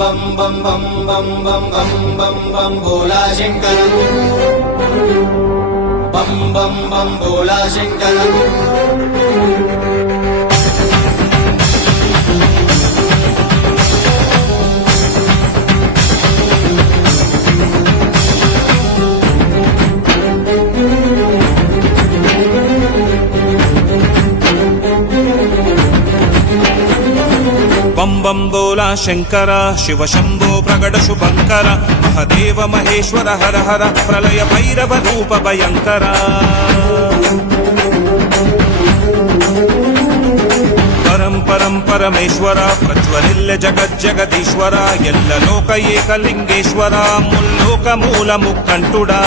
बम बम बम बम बम बम बम बम भोला शंकर बम बम बम भोला शंकर बम बम बोला शंकर शिव शंभो प्रगट शुभंकर महदेव महेश्वर हर हर प्रलय भैरव रूप भयंकर परम परम परमेश्वर प्रज्वलिल्य जगज्जगदीश्वर एल्ल लोक एकलिंगेश्वर मुल्लोक मूल मुक्कंटुडा